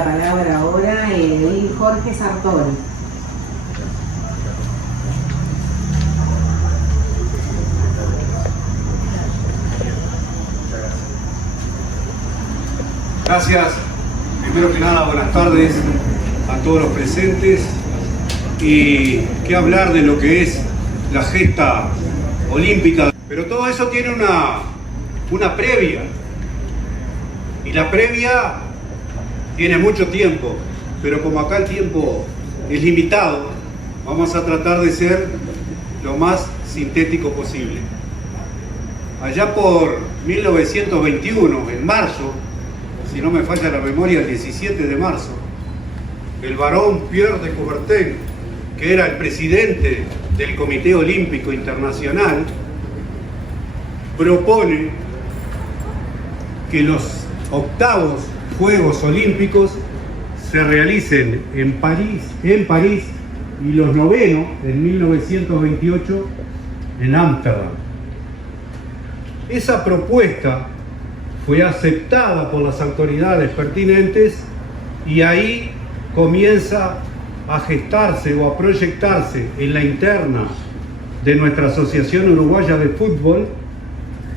la palabra ahora Jorge Sartori. Gracias. Primero que nada, buenas tardes a todos los presentes. Y qué hablar de lo que es la gesta olímpica. Pero todo eso tiene una previa. Y la previa tiene mucho tiempo. Pero como acá el tiempo es limitado, vamos a tratar de ser lo más sintético posible. Allá por 1921, en marzo, si no me falla la memoria, el 17 de marzo, el barón Pierre de Coubertin, que era el presidente del Comité Olímpico Internacional, propone que los octavos Juegos Olímpicos se realicen en París, y los novenos, en 1928, en Ámsterdam. Esa propuesta fue aceptada por las autoridades pertinentes y ahí comienza a gestarse o a proyectarse en la interna de nuestra Asociación Uruguaya de Fútbol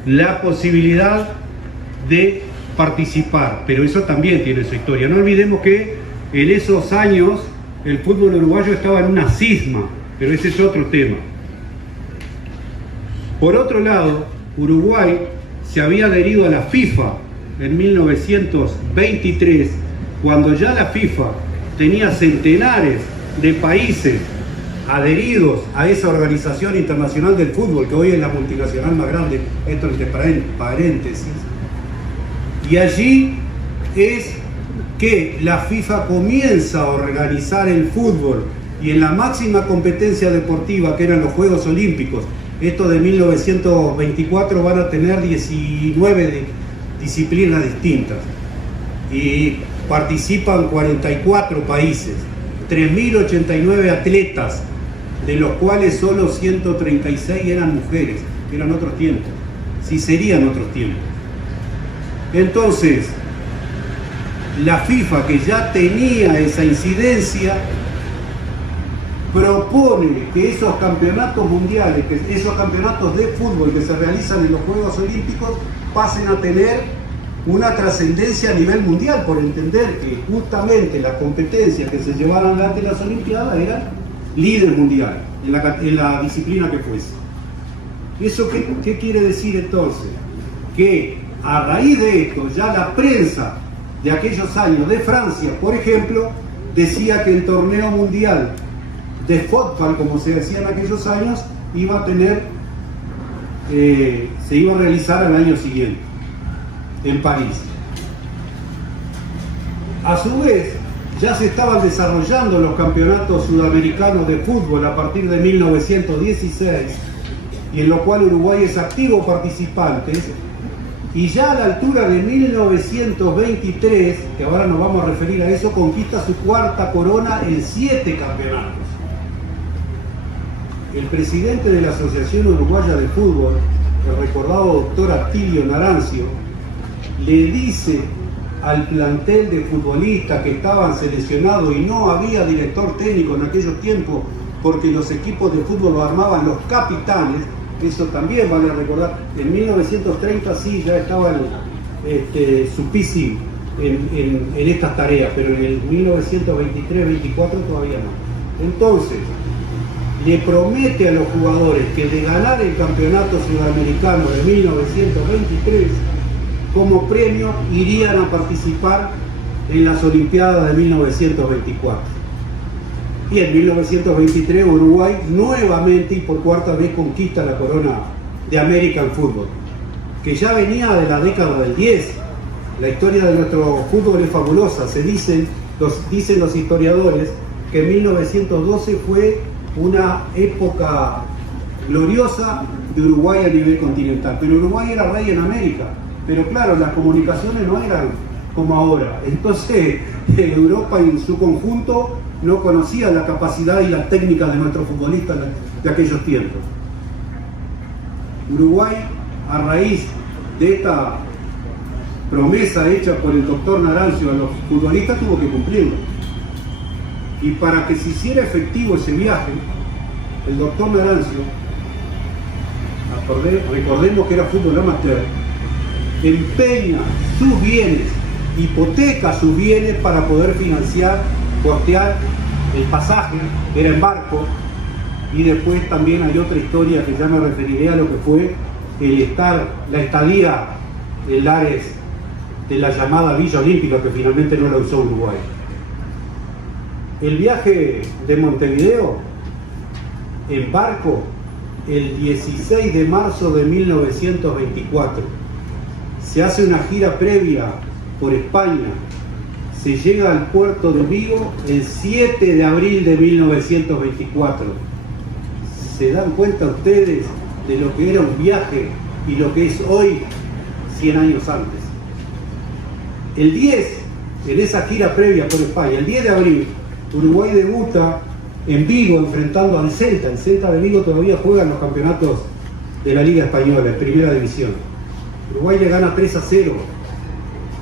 la posibilidad de participar, pero eso también tiene su historia. No olvidemos que en esos años el fútbol uruguayo estaba en una cisma, pero ese es otro tema. Por otro lado, Uruguay se había adherido a la FIFA en 1923, cuando ya la FIFA tenía centenares de países adheridos a esa organización internacional del fútbol, que hoy es la multinacional más grande, esto entre paréntesis. Y allí es que la FIFA comienza a organizar el fútbol, y en la máxima competencia deportiva, que eran los Juegos Olímpicos, estos de 1924 van a tener 19 disciplinas distintas y participan 44 países, 3.089 atletas, de los cuales solo 136 eran mujeres, que eran otros tiempos, sí serían otros tiempos. Entonces, la FIFA, que ya tenía esa incidencia, propone que esos campeonatos mundiales, que esos campeonatos de fútbol que se realizan en los Juegos Olímpicos pasen a tener una trascendencia a nivel mundial, por entender que justamente las competencias que se llevaron adelante en las Olimpiadas eran líder mundial en la disciplina que fuese. ¿Eso qué quiere decir entonces? Que a raíz de esto, ya la prensa de aquellos años de Francia, por ejemplo, decía que el torneo mundial de fútbol, como se decía en aquellos años, iba a tener, se iba a realizar al año siguiente, en París. A su vez, ya se estaban desarrollando los campeonatos sudamericanos de fútbol a partir de 1916, y en lo cual Uruguay es activo participante, y ya a la altura de 1923, que ahora nos vamos a referir a eso, conquista su cuarta corona en 7 campeonatos. El presidente de la Asociación Uruguaya de Fútbol, el recordado doctor Atilio Narancio, le dice al plantel de futbolistas que estaban seleccionados, y no había director técnico en aquellos tiempos porque los equipos de fútbol lo armaban los capitanes, eso también vale recordar. En 1930 sí ya estaba Supisi en estas tareas, pero en el 1923-24 todavía no. Entonces, le promete a los jugadores que de ganar el campeonato sudamericano de 1923, como premio irían a participar en las Olimpiadas de 1924. Y en 1923 Uruguay nuevamente y por cuarta vez conquista la corona de American Football, que ya venía de la década del 10. La historia de nuestro fútbol es fabulosa. Dicen los historiadores que 1912 fue una época gloriosa de Uruguay a nivel continental, pero Uruguay era rey en América, pero claro, las comunicaciones no eran como ahora, entonces Europa en su conjunto no conocía la capacidad y la técnica de nuestros futbolistas de aquellos tiempos. Uruguay, a raíz de esta promesa hecha por el doctor Narancio a los futbolistas tuvo que cumplirlo. Y para que se hiciera efectivo ese viaje, el doctor Narancio, recordemos que era fútbol amateur, empeña sus bienes, hipoteca sus bienes para poder financiar, costear el pasaje, era en barco, y después también hay otra historia que ya me referiré a lo que fue la estadía en Lares de la llamada Villa Olímpica, que finalmente no la usó Uruguay. El viaje de Montevideo en barco el 16 de marzo de 1924. Se hace una gira previa por España. Se llega al puerto de Vigo el 7 de abril de 1924. ¿Se dan cuenta ustedes de lo que era un viaje y lo que es hoy 100 años antes? El 10, en esa gira previa por España, el 10 de abril, Uruguay debuta en Vigo enfrentando al Celta. El Celta de Vigo todavía juega en los campeonatos de la Liga Española, en Primera División. Uruguay le gana 3-0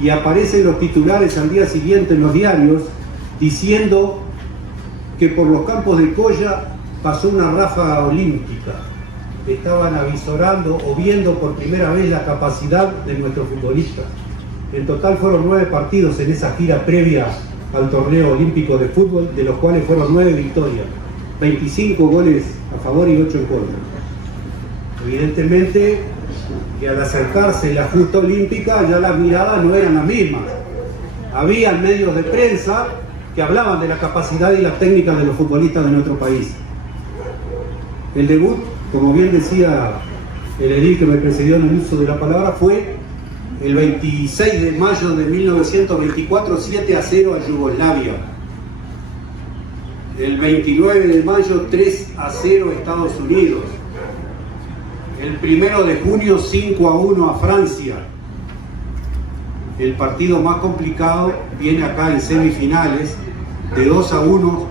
y aparecen los titulares al día siguiente en los diarios diciendo que por los campos de Coya pasó una ráfaga olímpica. Estaban avisorando o viendo por primera vez la capacidad de nuestros futbolistas. En total fueron 9 partidos en esa gira previa al torneo olímpico de fútbol, de los cuales fueron 9 victorias, 25 goles a favor y 8 en contra. Evidentemente que al acercarse la justa olímpica ya las miradas no eran las mismas. Había medios de prensa que hablaban de la capacidad y la técnica de los futbolistas de nuestro país. El debut, como bien decía el edil que me precedió en el uso de la palabra, fue el 26 de mayo de 1924, 7-0 a Yugoslavia. El 29 de mayo, 3-0 a Estados Unidos. El 1 de junio, 5-1 a Francia. El partido más complicado viene acá en semifinales, de 2-1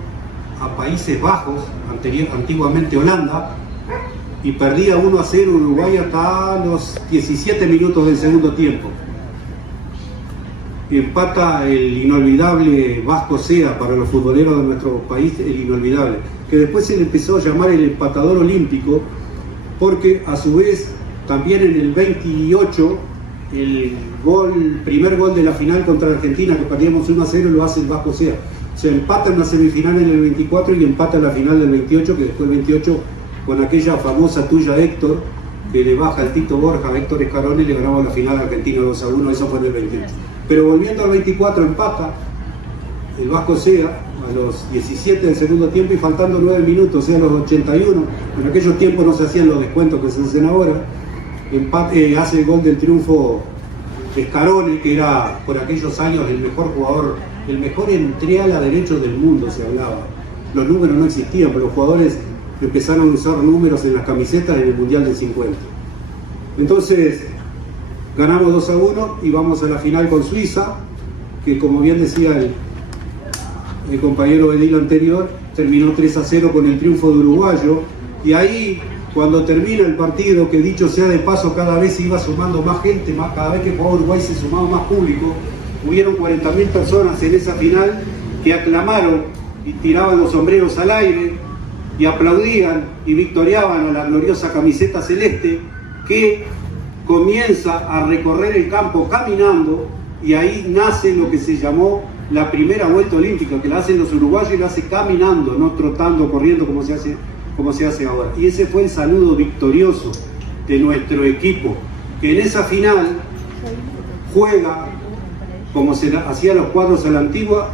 a Países Bajos, antiguamente Holanda, y perdía 1-0 Uruguay hasta los 17 minutos del segundo tiempo. Y empata el inolvidable Vasco Sea, para los futboleros de nuestro país, el inolvidable, que después se le empezó a llamar el empatador olímpico, porque a su vez también en el 28 el primer gol de la final contra Argentina, que perdíamos 1-0, lo hace el Vasco Sea. Se empata en la semifinal en el 24 y empata en la final del 28, que después el 28, con aquella famosa tuya, Héctor, que le baja el Tito Borja a Héctor Escarone, le ganaba la final a Argentina 2-1, eso fue en el 28. Pero volviendo al 24, empata el Vasco Sea a los 17 del segundo tiempo y faltando 9 minutos, o sea, a los 81, en aquellos tiempos no se hacían los descuentos que se hacen ahora, hace el gol del triunfo Escarone, que era por aquellos años el mejor jugador, el mejor entreala derecho del mundo, se hablaba. Los números no existían, pero los jugadores empezaron a usar números en las camisetas en el Mundial del 50. Entonces, ganamos 2-1 y vamos a la final con Suiza, que como bien decía el compañero edil anterior, terminó 3-0 con el triunfo de uruguayo, y ahí, cuando termina el partido, que dicho sea de paso, cada vez se iba sumando más gente, cada vez que jugaba Uruguay se sumaba más público, hubieron 40.000 personas en esa final que aclamaron y tiraban los sombreros al aire y aplaudían y victoriaban a la gloriosa camiseta celeste, que comienza a recorrer el campo caminando, y ahí nace lo que se llamó la primera vuelta olímpica, que la hacen los uruguayos y la hace caminando, no trotando, corriendo como se hace ahora. Y ese fue el saludo victorioso de nuestro equipo, que en esa final juega, como se hacía los cuadros a la antigua,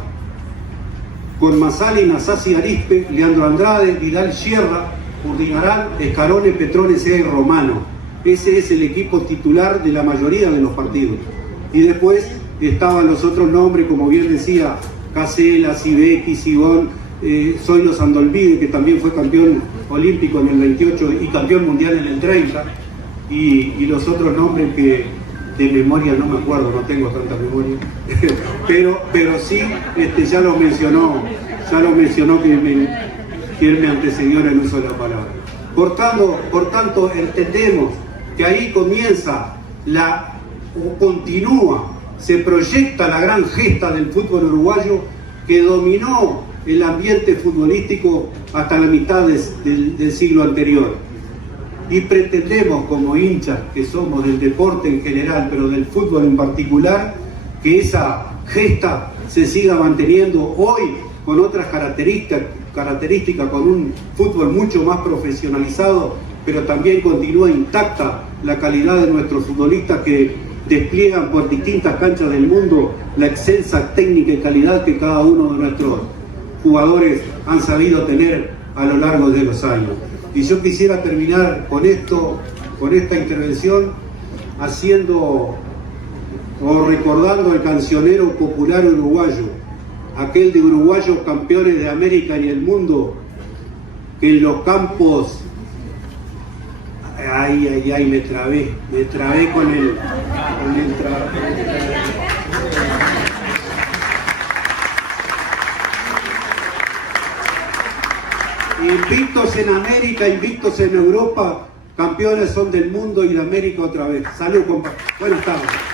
con Masali, Nasasi, Arispe, Leandro Andrade, Vidal Sierra, Urdinarán, Escarone, Petrone, Sea y Romano. Ese es el equipo titular de la mayoría de los partidos. Y después estaban los otros nombres, como bien decía, Casela, Sibeki, Sigón, Zoilo Sandolvide, que también fue campeón olímpico en el 28 y campeón mundial en el 30, y los otros nombres que de memoria no me acuerdo, no tengo tanta memoria, pero sí ya lo mencionó quien me antecedió en el uso de la palabra. Por tanto, entendemos que ahí comienza o continúa se proyecta la gran gesta del fútbol uruguayo que dominó el ambiente futbolístico hasta la mitad del siglo anterior. Y pretendemos, como hinchas que somos del deporte en general, pero del fútbol en particular, que esa gesta se siga manteniendo hoy con otras características, con un fútbol mucho más profesionalizado, pero también continúa intacta la calidad de nuestros futbolistas que despliegan por distintas canchas del mundo la excelsa técnica y calidad que cada uno de nuestros jugadores han sabido tener a lo largo de los años. Y yo quisiera terminar con esto, con esta intervención, haciendo o recordando al cancionero popular uruguayo, aquel de uruguayos campeones de América y el mundo, que en los campos, me trabé con el invictos en América, invictos en Europa, campeones son del mundo y de América otra vez. Salud, compa. Buenas tardes.